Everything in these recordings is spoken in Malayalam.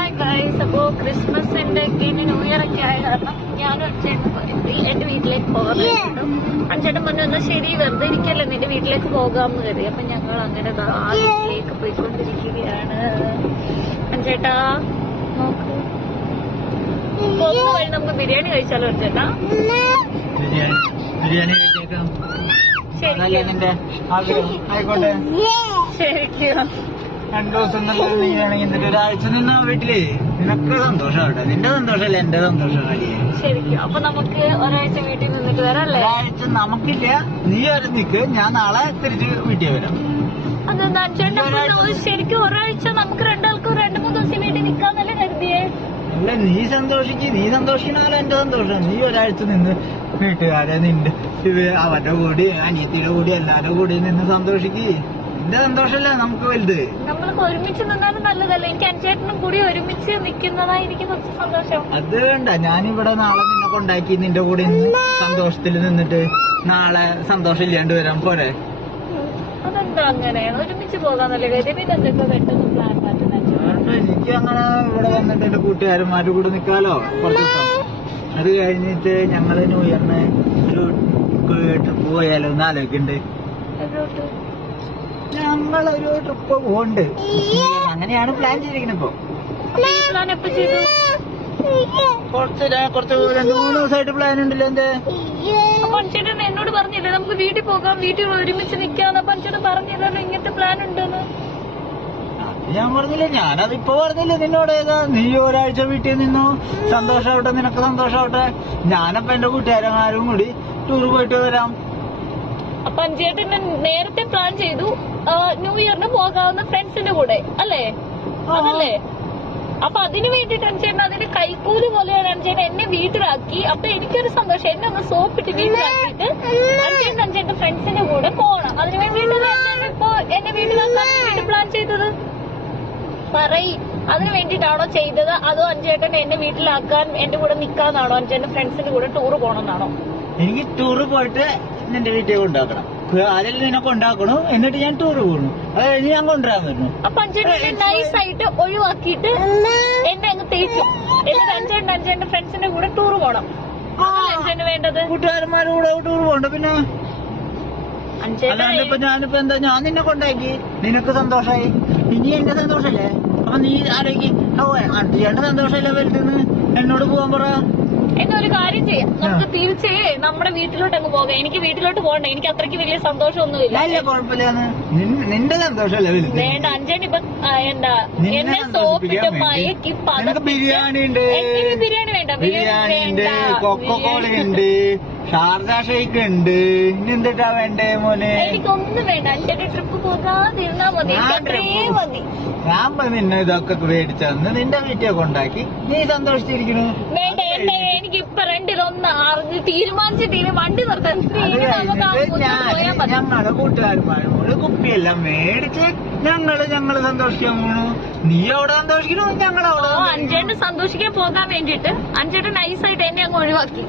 ഹായ് ഗൈസ്, അപ്പോ ക്രിസ്മസിന്റെ ന്യൂ ഇയർ ഒക്കെ ആയ കാരണം ഞാനും അച്ഛനും എന്റെ വീട്ടിലേക്ക് പോകാറുണ്ട്. അച്ഛനും പറഞ്ഞു എന്നാ ശരി, വെറുതെ ഇരിക്കല്ലേ, നിന്റെ വീട്ടിലേക്ക് പോകാമെന്ന് കരുതി. അപ്പൊ ഞങ്ങൾ അങ്ങനെ വീട്ടിലേക്ക് പോയിക്കൊണ്ടിരിക്കുകയാണ്. അഞ്ചേട്ടാ നോക്ക്, പോകുന്ന വഴി നമുക്ക് ബിരിയാണി കഴിച്ചാലോ അച്ഛേട്ടാ? ശരിക്കും 2 ദിവസം നീയാണെങ്കിൽ എന്നിട്ട് ഒരാഴ്ച നിന്നാ വീട്ടില് നിനക്ക് സന്തോഷമാവട്ടെ. നിന്റെ സന്തോഷമല്ല എന്റെ സന്തോഷം. ശരിക്കും അപ്പൊ നമുക്ക് ഒരാഴ്ച വീട്ടിൽ നിന്നിട്ട് വരാല്ലേ? ഒരാഴ്ച നമുക്കില്ല, നീ വരെ നിക്ക്, ഞാൻ നാളെ തിരിച്ച് വീട്ടിൽ വരാം. അതെന്താ ചേട്ടാ? ശരിക്കും ഒരാഴ്ച നമുക്ക് രണ്ടാൾക്കും 2-3 ദിവസം വീട്ടിൽ നിക്കാന്നല്ലേ കരുതിയേ? അല്ല, നീ സന്തോഷിക്കണല്ലോ എന്റെ സന്തോഷം. നീ ഒരാഴ്ച നിന്ന് വീട്ടുകാരെ നിന്റെ അവരുടെ കൂടി അനിയത്തിയുടെ കൂടി എല്ലാരുടെ കൂടി നിന്ന് സന്തോഷിക്ക്. എന്റെ സന്തോഷല്ലേ നമുക്ക് വലുത്. നമ്മൾക്ക് ഒരുമിച്ച് നിന്നാലും നല്ലതല്ലേ? എനിക്ക് അഞ്ചേട്ടനും കൂടി ഒരുമിച്ച് നിക്കുന്നതാ എനിക്ക് കുറച്ച് സന്തോഷം. അത് വേണ്ട, ഞാനിവിടെ നാളെ നിന്നെ കൊണ്ടാക്കി നിന്റെ കൂടെ സന്തോഷത്തിൽ നിന്നിട്ട് നാളെ സന്തോഷം ഇല്ലാണ്ട് വരാൻ പോരെ? അതെന്താ അങ്ങനെ? ഒരുമിച്ച് പോകാന്നല്ലേ കരുതി, പിന്നെ എന്തൊക്കെ പെട്ടെന്ന് പ്ലാൻ മാറ്റുന്നത്? എനിക്ക് അങ്ങനെ ഇവിടെ വന്നിട്ട് എന്റെ കൂട്ടുകാരന്മാരുടെ കൂടെ നിക്കാലോ കുറച്ച് ദിവസം. അത് കഴിഞ്ഞിട്ട് ഞങ്ങള് ന്യൂ ഇയറിന് ഒരു ട്രിപ്പ് പോയാലോ എന്ന് ആലോചിക്കുന്നുണ്ട്. ഞങ്ങളൊരു ട്രിപ്പ് പോകുന്നുണ്ട്, അങ്ങനെയാണ് പ്ലാൻ ചെയ്തിരിക്കുന്നത്. ഇപ്പൊ കുറച്ച് 2-3 ദിവസമായിട്ട് പ്ലാൻ ഉണ്ടല്ലോ. എന്റെ പഞ്ചേട്ടൻ എന്നോട് പറഞ്ഞില്ലേ നമുക്ക് വീട്ടിൽ പോകാം, വീട്ടിൽ ഒരുമിച്ച് നിക്കാന്ന്? പഞ്ചേട്ടൻ പറഞ്ഞില്ലല്ലോ ഇങ്ങനത്തെ പ്ലാൻ ഉണ്ടെന്ന്. ഞാൻ പറഞ്ഞില്ലേ, ഞാനതിപ്പോ പറഞ്ഞില്ലേ നിന്നോട്. ഏതാ നീ ഒരാഴ്ച വീട്ടിൽ നിന്നു, സന്തോഷാവട്ടെ, നിനക്ക് സന്തോഷാവട്ടെ. ഞാനപ്പോ എന്റെ കൂട്ടുകാരന്മാരും കൂടി ടൂർ പോയിട്ട് വരാം. അപ്പൊ അഞ്ചേട്ടൻ നേരത്തെ പ്ലാൻ ചെയ്തു ന്യൂ ഇയറിന് പോകാവുന്ന ഫ്രണ്ട്സിന്റെ കൂടെ അല്ലേ? അതല്ലേ? അപ്പൊ അതിന് വേണ്ടിട്ട് അഞ്ചേട്ടൻ അതിന്റെ കൈക്കൂലി പോലെയാണ് അഞ്ചേട്ടൻ എന്നെ വീട്ടിലാക്കി. അപ്പൊ എനിക്കൊരു സന്തോഷം, എന്നെ ഒന്ന് സോപ്പിട്ട് വീട്ടിലാക്കിയിട്ട് അഞ്ചേട്ടൻ ഫ്രണ്ട്സിന്റെ കൂടെ പോകണം. അതിന് വേണ്ടിയിട്ടല്ലേ ഇപ്പൊ എന്നെ വീട്ടിലാക്കാൻ വേണ്ടിട്ട് പ്ലാൻ ചെയ്തത്? അതിന് വേണ്ടിട്ടാണോ ചെയ്തത്, അതോ അഞ്ചേട്ടൻ എന്നെ വീട്ടിലാക്കാൻ എന്റെ കൂടെ നിക്കാന്നാണോ? അഞ്ചേട്ടൻ ഫ്രണ്ട്സിന്റെ കൂടെ ടൂർ പോകണമെന്നാണോ? എനിക്ക് ടൂറ് പോയിട്ട് നിന്റെ വീട്ടിൽ കൊണ്ടാക്കണം. അതിൽ നിന്നെ കൊണ്ടാക്കണു, എന്നിട്ട് ഞാൻ ടൂറ് പോകണു. അത് കഴിഞ്ഞ് ഞാൻ കൊണ്ടുവരാൻ വരുന്നു. അപ്പൊ അഞ്ചേട്ടൻ നൈസായിട്ട് ഒഴിവാക്കിയിട്ട് എന്നെ അങ്ങ് തേച്ചു. എന്നിട്ട് അഞ്ചേട്ടൻ ഫ്രണ്ട്സിന്റെ കൂടെ ടൂർ പോകണം. അഞ്ചേട്ടന് വേണ്ടത് കൂട്ടുകാരന്മാരുടെ കൂടെ ടൂർ പോകണ്ട. പിന്നെ അല്ലാണ്ട് ഇപ്പൊ ഞാനിപ്പോ എന്താ, ഞാൻ നിന്നെ കൊണ്ടാക്കി, നിനക്ക് സന്തോഷായി, ഇനി എന്റെ സന്തോഷല്ലേ? അപ്പൊ നീ ആലോചിക്ക്, അഞ്ചേട്ടന്റെ സന്തോഷമല്ലേ വലുതെന്ന് എന്നോട് പോകാൻ പറ. എന്നെ ഒരു കാര്യം ചെയ്യാം, നമുക്ക് തിരിച്ചേ നമ്മുടെ വീട്ടിലോട്ട് അങ്ങ് പോകാം. എനിക്ക് വീട്ടിലോട്ട് പോകണ്ട, എനിക്ക് അത്രയ്ക്ക് വലിയ സന്തോഷമൊന്നുമില്ല. അല്ല, കുഴപ്പമില്ലാന്ന്, നിന്റെ സന്തോഷമല്ലേ വലുത്. വേണ്ട അഞ്ചേട്ടൻ ഇപ്പൊ എന്താ എന്നെ സോപ്പിട്ട് മയക്കി ബിരിയാണി ഉണ്ട്, ബിരിയാണി വേണ്ട, ബിരിയാണി ഉണ്ട്, കൊക്കോകോള ഉണ്ട്, ഷാർജ ഷേക്ക് ഉണ്ട്. ഇനി എന്തിട്ടാ വേണ്ടേ മോനെ? എനിക്കൊന്നും വേണ്ട, അഞ്ചേട്ടൻ ട്രിപ്പ് പോകാതിരുന്നാ മതി, അത്രയും മതി. ഞാൻ നിന്നെ ഇതൊക്കെ മേടിച്ചന്ന് നിന്റെ വീട്ടിൽ കൊണ്ടാക്കി നീ സന്തോഷിച്ചിരിക്കണു. വേണ്ട, എനിക്ക് ഇപ്പൊ രണ്ടിലൊന്ന് അറിഞ്ഞ് തീരുമാനിച്ചിട്ട് വണ്ടി നിർത്താൻ ഞങ്ങള് കൂട്ടുകാരന്മാരും കൂടെ കുപ്പിയെല്ലാം മേടിച്ച് ഞങ്ങള് സന്തോഷിക്കാൻ പോണു. നീ അവിടെ സന്തോഷിക്കണു, ഞങ്ങളവിടെ. അഞ്ചേട്ടൻ സന്തോഷിക്കാൻ പോകാൻ വേണ്ടിട്ട് അഞ്ചേട്ടൻ നൈസായിട്ട് എന്നെ അങ്ങ് ഒഴിവാക്കി.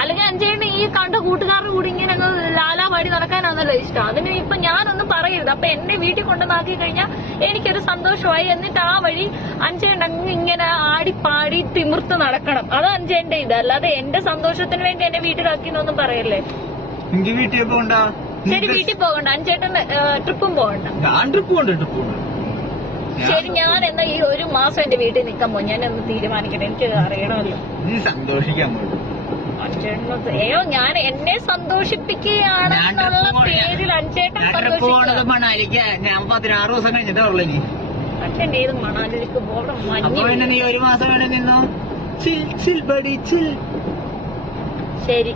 അല്ലെങ്കിൽ അഞ്ചേട്ടൻ ഈ കണ്ട കൂട്ടുകാരുടെ കൂടി ഇങ്ങനെ അങ്ങ് ലാലാപാടി നടക്കാനാണല്ലോ ഇഷ്ടം. അതിന് ഇപ്പൊ ഞാനൊന്നും പറയരുത്. അപ്പൊ എന്നെ വീട്ടിൽ കൊണ്ടുവന്നാക്കി കഴിഞ്ഞാൽ എനിക്കൊരു സന്തോഷമായി. എന്നിട്ട് ആ വഴി അഞ്ചേട്ടൻ അങ്ങ് ഇങ്ങനെ ആടിപ്പാടി തിമിർത്ത് നടക്കണം. അത് അഞ്ചേട്ടന്റെ ഇത്. അല്ലാതെ എന്റെ സന്തോഷത്തിന് വേണ്ടി എന്നെ വീട്ടിലാക്കിന്നൊന്നും പറയല്ലേ. എനിക്ക് വീട്ടിൽ പോകണ്ട. ശരി, വീട്ടിൽ പോകണ്ട. അഞ്ചേട്ടൻ ട്രിപ്പും പോകണ്ട. ഞാൻ ട്രിപ്പ് പോകണ്ട. ശരി, ഞാൻ എന്നാ ഈ 1 മാസം എന്റെ വീട്ടിൽ നിൽക്കാൻ പോകും. ഞാനൊന്ന് തീരുമാനിക്കട്ടെ, എനിക്ക് അറിയണമല്ലോ. നീ സന്തോഷിക്കാൻ പോകും. അയ്യോ, ഞാൻ എന്നെ സന്തോഷിപ്പിക്കുകയാണെന്നുള്ള പേരിൽ അഞ്ചേട്ടൻ മണാലിക്ക് ഞാൻ 16 ദിവസം കഴിഞ്ഞിട്ടേ ഉള്ളു. ഇനി അച്ഛൻ്റെ ഏത് മണാലിക്ക് പോകണം? അപ്പൊ പിന്നെ നീ 1 മാസം വേണ്ടി നിന്നോ. ശരി.